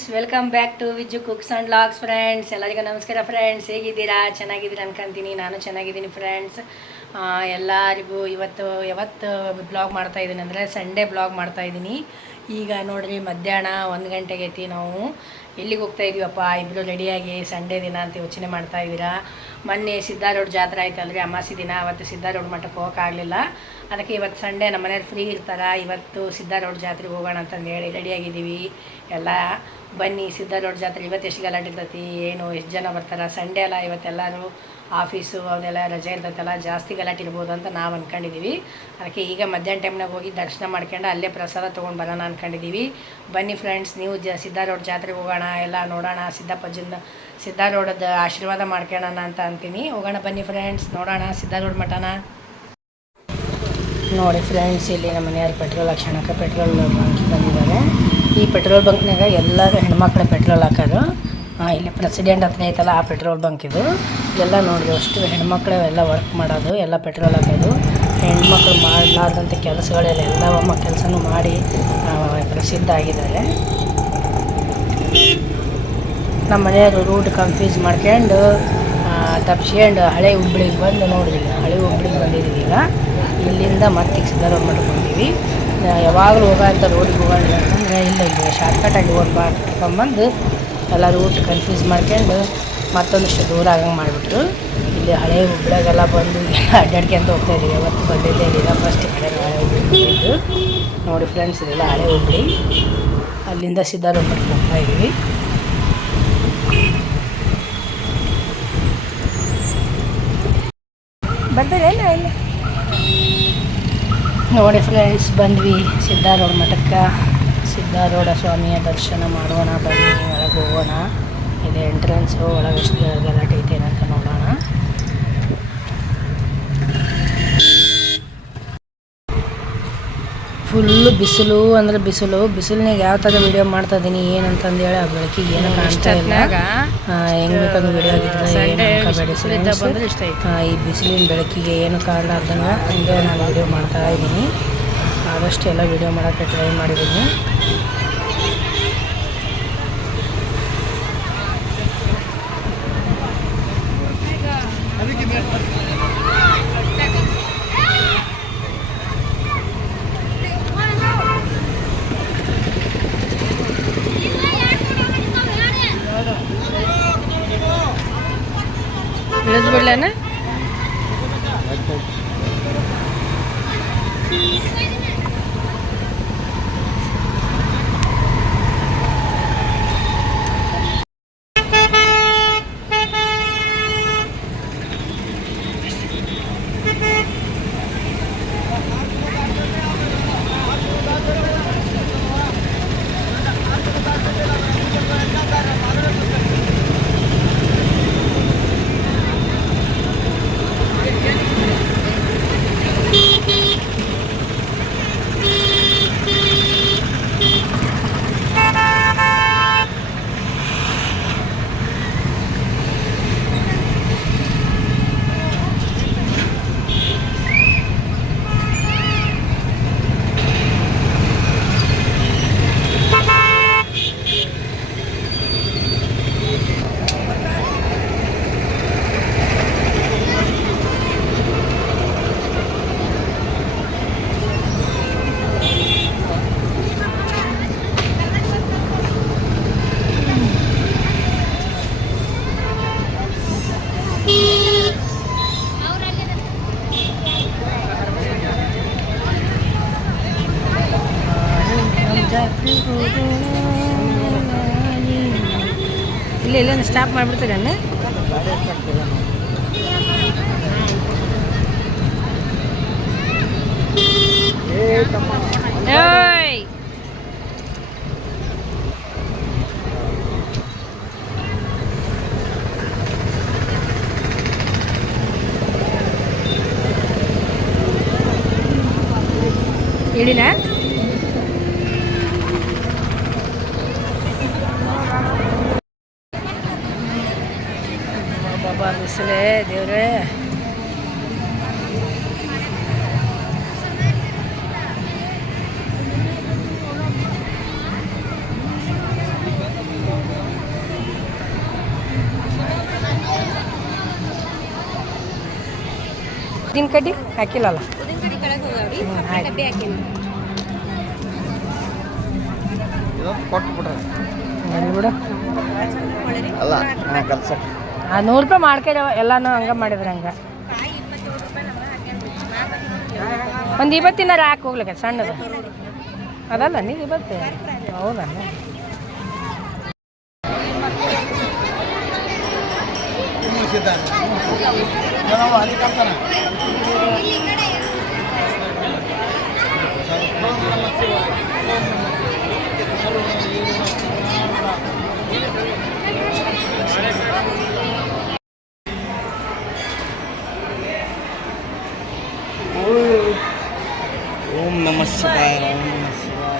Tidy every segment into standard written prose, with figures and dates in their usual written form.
Friends, welcome back to Vijju cooks and logs. Friends, ಎಲ್ಲರಿಗೂ ನಮಸ್ಕಾರ. Friends, ಹೇಗಿದ್ದೀರಾ? ಚೆನ್ನಾಗಿದ್ದೀರಾ ಅನ್ಕೊಂತೀನಿ. ನಾನು ಚೆನ್ನಾಗಿದ್ದೀನಿ ಫ್ರೆಂಡ್ಸ್. ಎಲ್ಲರಿಗೂ ಯಾವತ್ತು ಬ್ಲಾಗ್ ಮಾಡ್ತಾಯಿದ್ದೀನಿ ಅಂದರೆ ಸಂಡೇ ಬ್ಲಾಗ್ ಮಾಡ್ತಾಯಿದ್ದೀನಿ. ಈಗ ನೋಡಿರಿ, ಮಧ್ಯಾಹ್ನ 1 ಗಂಟೆಗೆ ಐತಿ. ನಾವು ಎಲ್ಲಿಗೆ ಹೋಗ್ತಾ ಇದೀವಪ್ಪ ಇಬ್ಬರು ರೆಡಿಯಾಗಿ ಸಂಡೇ ದಿನ ಅಂತ ಯೋಚನೆ ಮಾಡ್ತಾಯಿದ್ದೀರಾ. ಮೊನ್ನೆ ಸಿದ್ಧಾರೂಢ ಜಾತ್ರೆ ಆಯ್ತಲ್ರಿ, ಅಮಾಸಿ ದಿನ. ಅವತ್ತು ಸಿದ್ಧಾರೂಢ ಮಠಕ್ಕೆ ಹೋಗೋಕ್ಕಾಗಲಿಲ್ಲ. ಅದಕ್ಕೆ ಇವತ್ತು ಸಂಡೇ ನಮ್ಮ ಮನೇಲಿ ಫ್ರೀ ಇರ್ತಾರೆ. ಇವತ್ತು ಸಿದ್ಧಾರೂಢ ಜಾತ್ರೆಗೆ ಹೋಗೋಣ ಅಂತಂದು ಹೇಳಿ ರೆಡಿಯಾಗಿದ್ದೀವಿ ಎಲ್ಲ. ಬನ್ನಿ, ಸಿದ್ಧಾರೂಢ ಜಾತ್ರೆ ಇವತ್ತು ಎಷ್ಟು ಗಲಾಟೆ ಇರ್ತೈತಿ, ಏನು ಎಷ್ಟು ಜನ ಬರ್ತಾರೆ. ಸಂಡೇ ಅಲ್ಲ, ಇವತ್ತೆಲ್ಲರೂ ಆಫೀಸು ಅವನ್ನೆಲ್ಲ ರಜೆ ಇರ್ತೈತಲ್ಲ, ಜಾಸ್ತಿ ಗಲಾಟೆ ಇರ್ಬೋದು ಅಂತ ನಾವು ಅಂದ್ಕೊಂಡಿದ್ದೀವಿ. ಅದಕ್ಕೆ ಈಗ ಮಧ್ಯಾಹ್ನ ಟೈಮ್ನಾಗ ಹೋಗಿ ದರ್ಶನ ಮಾಡ್ಕೊಂಡು ಅಲ್ಲೇ ಪ್ರಸಾದ ತೊಗೊಂಡು ಬರೋಣ ಅಂದ್ಕೊಂಡಿದ್ದೀವಿ. ಬನ್ನಿ ಫ್ರೆಂಡ್ಸ್, ನೀವು ಸಿದ್ಧಾರೂಢ ಜಾತ್ರೆಗೆ ಹೋಗೋಣ, ಎಲ್ಲ ನೋಡೋಣ. ಸಿದ್ಧಾರೂಢದ ಆಶೀರ್ವಾದ ಮಾಡ್ಕೊಳ್ಳೋಣ ಅಂತ ಅಂತೀನಿ. ಹೋಗೋಣ ಬನ್ನಿ ಫ್ರೆಂಡ್ಸ್, ನೋಡೋಣ ಸಿದ್ಧಾರೂಢ ಮಠನ. ನೋಡಿ ಫ್ರೆಂಡ್ಸ್, ಇಲ್ಲಿ ನಮ್ಮ ಮನೆಯವ್ರು ಪೆಟ್ರೋಲ್ ಹಾಕ್ಸೋಣಕ್ಕೆ ಪೆಟ್ರೋಲ್ ಬಂಕ್ ಬಂದಿದ್ದಾರೆ. ಈ ಪೆಟ್ರೋಲ್ ಬಂಕ್ನಾಗ ಎಲ್ಲರೂ ಹೆಣ್ಮಕ್ಳು ಪೆಟ್ರೋಲ್ ಹಾಕೋರು. ಇಲ್ಲಿ ಪ್ರೆಸಿಡೆಂಟ್ ಹತ್ರ ಐತಲ್ಲ, ಆ ಪೆಟ್ರೋಲ್ ಬಂಕ್ ಇದು. ಎಲ್ಲ ನೋಡಿರಿ, ಅಷ್ಟು ಹೆಣ್ಮಕ್ಳು ಎಲ್ಲ ವರ್ಕ್ ಮಾಡೋದು, ಎಲ್ಲ ಪೆಟ್ರೋಲ್ ಹಾಕೋದು. ಹೆಣ್ಮಕ್ಳು ಮಾಡಲಾರ್ದಂಥ ಕೆಲಸಗಳೆಲ್ಲ ಎಲ್ಲವಮ್ಮ ಕೆಲಸನೂ ಮಾಡಿ ಪ್ರಸಿದ್ಧ ಆಗಿದ್ದಾರೆ. ನಮ್ಮ ಮನೆಯವರು ರೂಟ್ ಕನ್ಫ್ಯೂಸ್ ಮಾಡ್ಕೊಂಡು ತಪ್ಸ್ಕೊಂಡು ಹಳೆ ಹುಬ್ಳಿಗೆ ಬಂದು ನೋಡಿದ್ವಿ. ಹಳೆ ಹುಬ್ಳಿಗೆ ಬಂದಿದ್ದೀವಿ. ಈಗ ಇಲ್ಲಿಂದ ಮತ್ತೆ ಸಿದ್ಧಾರೂಢ ಮಠಕ್ಕೆ ಬಂದೀವಿ. ಯಾವಾಗಲೂ ಹೋಗೋಂಥ ರೋಡಿಗೆ ಹೋಗೋಣ ಅಂತಂದರೆ ಇಲ್ಲ ಶಾರ್ಟ್ಕಟಾಗಿ ಓಡ್ಬಂದು ಎಲ್ಲ ರೂಟ್ ಕನ್ಫ್ಯೂಸ್ ಮಾಡ್ಕೊಂಡು ಮತ್ತೊಂದಿಷ್ಟು ದೂರ ಆಗಂಗೆ ಮಾಡಿಬಿಟ್ರು. ಇಲ್ಲಿ ಹಳೆ ಹುಬ್ಳಿಗೆಲ್ಲ ಬಂದು ಅಡ್ಡಾಡ್ಕೊಂತ ಹೋಗ್ತಾಯಿದ್ದೀವಿ. ಯಾವತ್ತು ಬಂದಿದ್ದೇ ಇಲ್ಲ, ಫಸ್ಟ್ ಕಡೆ ಹಳೆ ಹುಬ್ಳಿ ಬಂದಿದ್ದು. ನೋಡಿ ಫ್ರೆಂಡ್ಸ್, ಇದೆಲ್ಲ ಹಳೆ ಹುಬ್ಳಿ. ಅಲ್ಲಿಂದ ಸಿದ್ಧಾರೂಢ ಮಠಕ್ಕೆ ಹೋಗ್ತಾಯಿದ್ದೀವಿ. ಬರ್ತಾರೇನು ಇಲ್ಲ? ನೋಡಿ ಫ್ರೆಂಡ್ಸ್, ಬಂದ್ವಿ ಸಿದ್ಧಾರೂಢ ಮಠಕ್ಕೆ. ಸಿದ್ಧಾರೂಢ ಸ್ವಾಮಿಯ ದರ್ಶನ ಮಾಡೋಣ ಬನ್ನಿ, ಒಳಗೆ ಹೋಗೋಣ. ಇದು ಎಂಟ್ರೆನ್ಸು. ಒಳಗೆ ಎಷ್ಟು ಗಲಾಟೆ ಐತೇನಂತ ನೋಡೋಣ. ಫುಲ್ಲು ಬಿಸಿಲು ಅಂದರೆ ಬಿಸಿಲಿನಾಗ ಯಾವ ಥರ ವೀಡಿಯೋ ಮಾಡ್ತಾಯಿದ್ದೀನಿ ಏನಂತಂದೇಳಿ ಆ ಬೆಳಕಿಗೆ ಏನು ಕಾಣಿಸ್ತಾ ಇಲ್ಲ. ಹೆಂಗೆ ಬೇಕಂದ್ರೆ ವೀಡಿಯೋ ಆಗಿದ್ರೆ ಈ ಬಿಸಿಲಿನ ಬೆಳಕಿಗೆ ಏನು ಕಾಣಲಾರ್ದಂಗೆ ಹಂಗೆ ನಾನು ವೀಡಿಯೋ ಮಾಡ್ತಾ ಇದ್ದೀನಿ. ಆದಷ್ಟು ಎಲ್ಲ ವೀಡಿಯೋ ಮಾಡೋಕ್ಕೆ ಟ್ರೈ ಮಾಡಿದ್ದೀನಿ. ಇಳಿದು ಬಿಡ್ಲೇನ? ಇಲ್ಲ ಸ್ಟಾಪ್ ಮಾಡಿಬಿಡ್ತೀರ? ಹೇಳಿಲ್ಲ ಬಾಬಾ, ಬಿಸಿಲೇ ದೇವ್ರೇ. ಉದ್ದಿನ ಕಡ್ಡಿ ಹಾಕಿಲ್ಲಲ್ಲ. ಬಿಡು ಆ 100 ರೂಪಾಯಿ ಮಾಡ್ಕೊಳ ಎಲ್ಲಾನು ಹಂಗೆ ಮಾಡಿದ್ರೆ ಹಂಗೆ ಒಂದು 20 ಹಾಕಿ ಹೋಗ್ಲಿಕ್ಕೆ ಸಣ್ಣದು ಅದಲ್ಲ ನೀವು 20 ಹೌದಾ. ಓಂ ನಮಃ ಶಿವಾಯ, ಓಂ ನಮಃ ಶಿವಾಯ.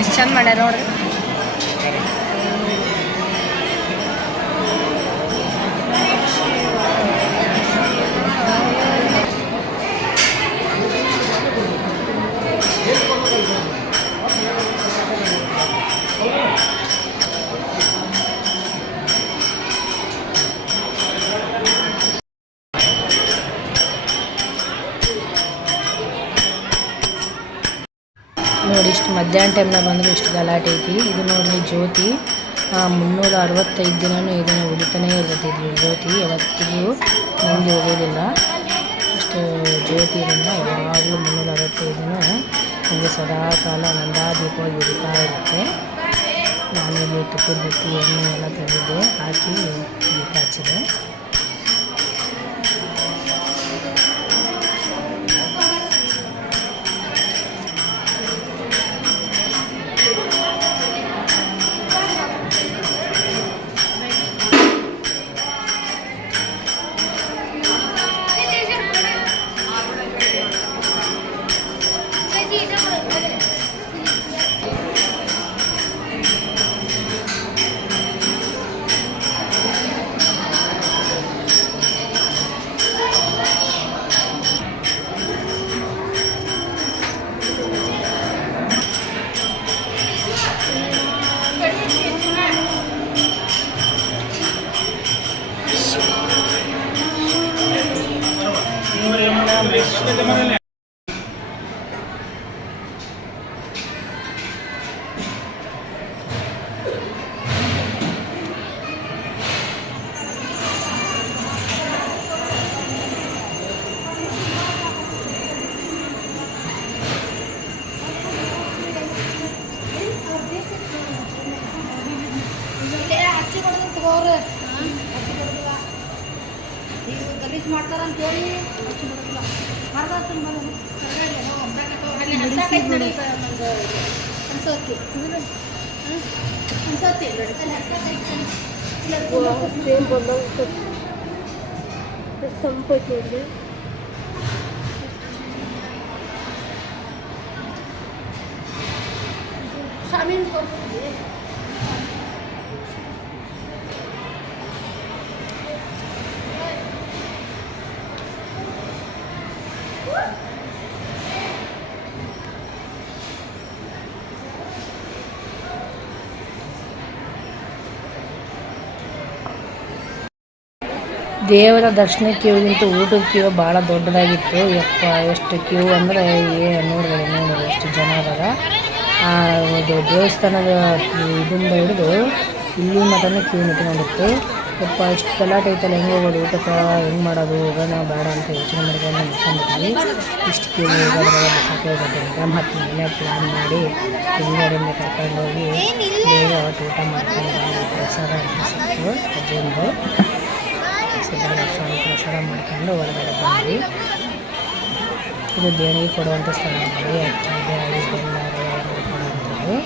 ಎಷ್ಟು ಚಂದ ಮಾಡ್ಯಾರ ನೋಡ್ರಿ. ನೋಡಿ ಇಷ್ಟು ಮಧ್ಯಾಹ್ನ ಟೈಮ್ನಾಗ ಬಂದರೂ ಇಷ್ಟು ಗಲಾಟೆ ಐತಿ. ಇದು ನೋಡ್ರಿ ಜ್ಯೋತಿ 365 ದಿನವೂ ಇದನ್ನು ಉಳಿತಾನೇ ಇರ್ತೈತಿ. ಜ್ಯೋತಿ ಯಾವತ್ತಿಗೂ ಮುಂದೆ ಹೋಗೋದಿಲ್ಲ. ಅಷ್ಟು ಜ್ಯೋತಿ ಇದನ್ನು ಯಾವಾಗಲೂ 365 ದಿನ ನಮಗೆ ಸದಾ ಕಾಲ ನಂದಾದೀಪವಾಗಿ ಉರಿತಾ ಇರುತ್ತೆ. ನಾನು ಇಲ್ಲಿ ತುಪ್ಪದ ಬುತ್ತಿ ಎಣ್ಣೆ ಎಲ್ಲ ತಂದಿದ್ದೆ, ಹಾಕಿ ದೀಪ ಹಚ್ಚಿದೆ. ಮಾಡ್ತಾರಂತೇಳಿ ಸಂಪತ್ತು ಶಾಮೀನ್ ಕೊಡ್ತೀವಿ. ದೇವರ ದರ್ಶನ ಕ್ಯೂಗಿಂತ ಊಟದ ಕ್ಯೂ ಭಾಳ ದೊಡ್ಡದಾಗಿತ್ತು. ಯಪ್ಪ ಎಷ್ಟು ಕ್ಯೂ ಅಂದರೆ ನೋಡಿದ್ರೆ ಎಷ್ಟು ಜನ ಅದಾಗ. ಅದು ದೇವಸ್ಥಾನದ ಇದರಿಂದ ಹಿಡಿದು ಇಲ್ಲಿ ಮಟನೂ ಕ್ಯೂ ನಿಂತ್ಕೊಂಡಿತ್ತು. ಯಪ್ಪ ಎಷ್ಟು ಗಲಾಟೆ ಐತಲ್ಲ, ಹೆಂಗೆ ಹೋಗೋದು ಊಟಕ್ಕೆ, ಹೆಂಗೆ ಮಾಡೋದು, ಹೋಗೋಣ ಬೇಡ ಅಂತ ಯೋಚನೆ ಮಾಡ್ಕೊಂಡು ನಿಂತ್ಕೊಂಡಿದ್ವಿ. ಇಷ್ಟು ಕ್ಯೂ ಸಾಕಾಗುತ್ತೆ. ಮತ್ತು ಮನೆ ಪ್ಲ್ಯಾನ್ ಮಾಡಿ ಹಿಂಗಡಿಂದ ಕರ್ಕೊಂಡೋಗಿ ಬೇಗ ಅವತ್ತು ಊಟ ಮಾಡ್ಕೊಂಡು ಪ್ರಸಾದ ಅಂತ ಸಿಕ್ತು ಅಜ್ಜಿಂದು. ಪ್ರಸಾದ ಮಾಡ್ಕೊಂಡು ಹೊರಗಡೆ ಬಂದ್ವಿ. ಇದು ದೇಣಿಗೆ ಕೊಡುವಂಥ ಸ್ಥಳ ಮಾಡಿ ಅಕ್ಕಿ ಬ್ಯಾಳಿ ಬೆಲ್ಲ ರವೆ ಕೊಡುವಂಥದ್ದು.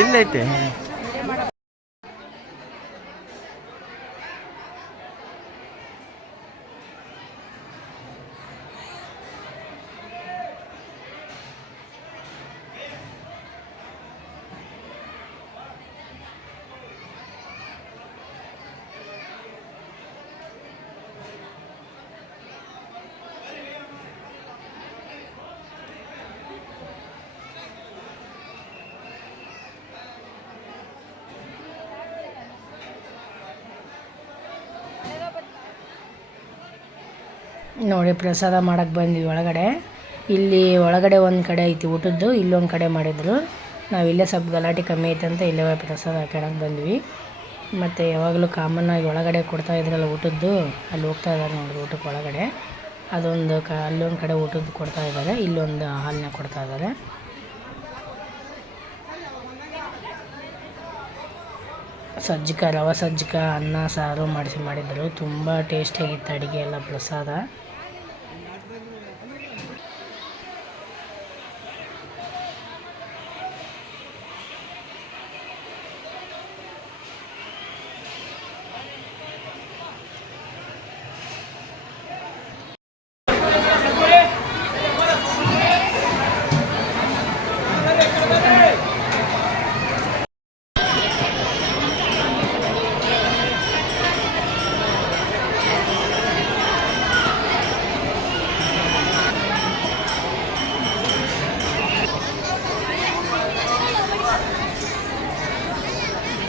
ಇಲ್ಲೈತೆ ನೋಡಿ ಪ್ರಸಾದ ಮಾಡೋಕ್ಕೆ ಬಂದ್ವಿ ಒಳಗಡೆ. ಇಲ್ಲಿ ಒಳಗಡೆ ಒಂದು ಕಡೆ ಐತಿ ಊಟದ್ದು, ಇಲ್ಲೊಂದು ಕಡೆ ಮಾಡಿದ್ರು. ನಾವು ಇಲ್ಲೇ ಸ್ವಲ್ಪ ಗಲಾಟೆ ಕಮ್ಮಿ ಐತೆ ಅಂತ ಇಲ್ಲೇ ಪ್ರಸಾದ ಹಾಕೋಣಕ್ಕೆ ಬಂದ್ವಿ. ಮತ್ತು ಯಾವಾಗಲೂ ಕಾಮನ್ನಾಗಿ ಒಳಗಡೆ ಕೊಡ್ತಾ ಇದ್ರಲ್ಲ ಊಟದ್ದು, ಅಲ್ಲಿ ಹೋಗ್ತಾ ಇದ್ದಾರೆ ನೋಡಿರಿ ಊಟಕ್ಕೆ ಒಳಗಡೆ. ಅದೊಂದು ಅಲ್ಲೊಂದು ಕಡೆ ಊಟದ್ದು ಕೊಡ್ತಾ ಇದ್ದಾರೆ, ಇಲ್ಲೊಂದು ಹಾಲನ್ನ ಕೊಡ್ತಾ ಇದ್ದಾರೆ. ಸಜ್ಜಿಕ, ರವೆ ಸಜ್ಜಿಕ, ಅನ್ನ ಸಾರು ಮಾಡಿದ್ರು. ತುಂಬ ಟೇಸ್ಟಿಯಾಗಿತ್ತು ಅಡುಗೆ ಎಲ್ಲ, ಪ್ರಸಾದ.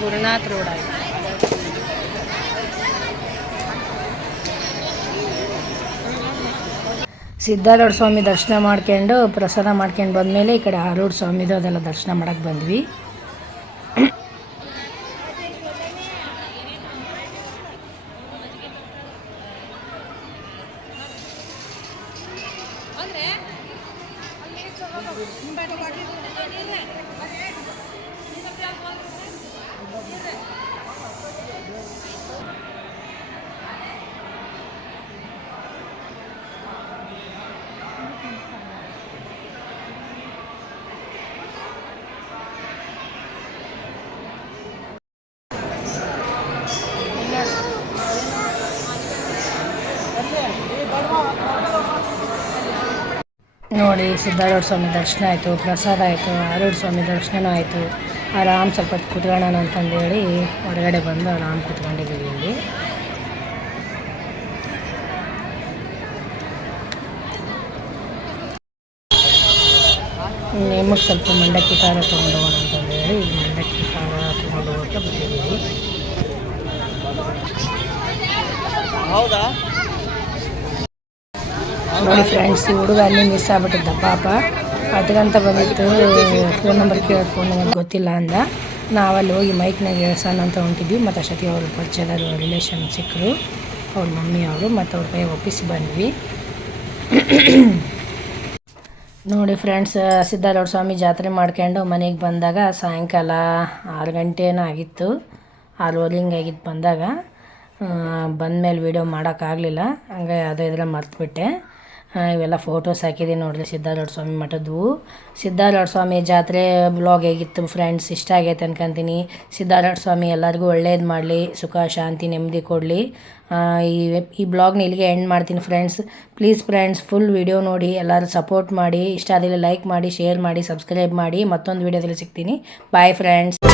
ಗುರುನಾಥ್ ರೋಡ್ ಆಯಿತು. ಸಿದ್ಧಾರೂಢ ಸ್ವಾಮಿ ದರ್ಶನ ಮಾಡ್ಕೊಂಡು ಪ್ರಸಾದ ಮಾಡ್ಕೊಂಡು ಬಂದಮೇಲೆ ಈ ಕಡೆ ಆರೂಢ ಸ್ವಾಮಿದು ಅದೆಲ್ಲ ದರ್ಶನ ಮಾಡೋಕ್ಕೆ ಬಂದ್ವಿ. ನೋಡಿ ಸಿದ್ಧಾರೂಢ ಸ್ವಾಮಿ ದರ್ಶನ ಆಯಿತು, ಪ್ರಸಾದ ಆಯಿತು, ಆರೂಢ ಸ್ವಾಮಿ ದರ್ಶನನೂ ಆಯಿತು. ಆರಾಮ್ ಸ್ವಲ್ಪ ಹೊತ್ತು ಕುತ್ಕೊಳ್ಳೋಣ ಅಂತಂದೇಳಿ ಹೊರಗಡೆ ಬಂದು ಆರಾಮ್ ಕುತ್ಕೊಂಡಿದ್ದೀವಿ ಇಲ್ಲಿ. ನಿಮಗೆ ಸ್ವಲ್ಪ ಮಂಡಕ್ಕಿ ಖಾರ ತೊಗೊಂಡು ಹೋಗೋಣ ಅಂತಂದೇಳಿ ಈಗ ಮಂಡಕ್ಕಿ ಖಾರ ತೊಗೊಂಡು ಹೋಗೋಕ್ಕೆ ಬಂದಿದ್ದೀವಿ. ಹೌದಾ? ನೋಡಿ ಫ್ರೆಂಡ್ಸ್, ಈ ಹುಡುಗ ಅಲ್ಲಿ ಮಿಸ್ ಆಗ್ಬಿಟ್ಟಿದ್ದ ಪಾಪ. ಅದಕ್ಕಂತ ಬಂದಿತ್ತು, ಫೋನ್ ನಂಬರ್ ಕೇಳೋದು, ಫೋನ್ ನಂಬರ್ ಗೊತ್ತಿಲ್ಲ ಅಂದ. ನಾವಲ್ಲಿ ಹೋಗಿ ಮೈಕ್ನಾಗ ಹೇಳ್ಸೋಣ ಅಂತ ಹೊಂಟಿದ್ವಿ. ಮತ್ತು ಅಷ್ಟೊತ್ತಿಗೆ ಅವರು ಪರಿಚಯದ ರಿಲೇಷನ್ ಸಿಕ್ಕರು, ಅವ್ರ ಮಮ್ಮಿ ಅವರು, ಮತ್ತು ಅವ್ರ ಕೈ ಒಪ್ಪಿಸಿ ಬಂದ್ವಿ. ನೋಡಿ ಫ್ರೆಂಡ್ಸ್, ಸಿದ್ಧಾರೂಢ ಸ್ವಾಮಿ ಜಾತ್ರೆ ಮಾಡ್ಕೊಂಡು ಮನೆಗೆ ಬಂದಾಗ ಸಾಯಂಕಾಲ 6 ಗಂಟೆ ಏನೋ ಆಗಿತ್ತು, 6:15 ಹಿಂಗಾಗಿತ್ತು ಬಂದಾಗ. ಬಂದಮೇಲೆ ವೀಡಿಯೋ ಮಾಡೋಕ್ಕಾಗಲಿಲ್ಲ, ಹಂಗೆ ಯಾವುದೋ ಇದ್ರೆ ಮರ್ತುಬಿಟ್ಟೆ. ಇವೆಲ್ಲ ಫೋಟೋಸ್ ಹಾಕಿದ್ದೀನಿ ನೋಡಿರಿ ಸಿದ್ಧಾರೂಢ ಸ್ವಾಮಿ ಮಠದ್ದು. ಸಿದ್ಧಾರೂಢ ಸ್ವಾಮಿ ಜಾತ್ರೆ ಬ್ಲಾಗ್ ಹೇಗಿತ್ತು ಫ್ರೆಂಡ್ಸ್, ಇಷ್ಟ ಆಗೈತೆ ಅನ್ಕೊಂತೀನಿ. ಸಿದ್ಧಾರೂಢ ಸ್ವಾಮಿ ಎಲ್ಲರಿಗೂ ಒಳ್ಳೇದು ಮಾಡಲಿ, ಸುಖ ಶಾಂತಿ ನೆಮ್ಮದಿ ಕೊಡಲಿ. ಈ ಬ್ಲಾಗ್ನ ಇಲ್ಲಿಗೆ ಎಂಡ್ ಮಾಡ್ತೀನಿ friends. Please friends, full video ನೋಡಿ, ಎಲ್ಲರೂ ಸಪೋರ್ಟ್ ಮಾಡಿ. ಇಷ್ಟ ಆದರೆ ಲೈಕ್ ಮಾಡಿ, ಶೇರ್ ಮಾಡಿ, ಸಬ್ಸ್ಕ್ರೈಬ್ ಮಾಡಿ. ಮತ್ತೊಂದು ವಿಡಿಯೋದಲ್ಲಿ ಸಿಗ್ತೀನಿ. Bye friends.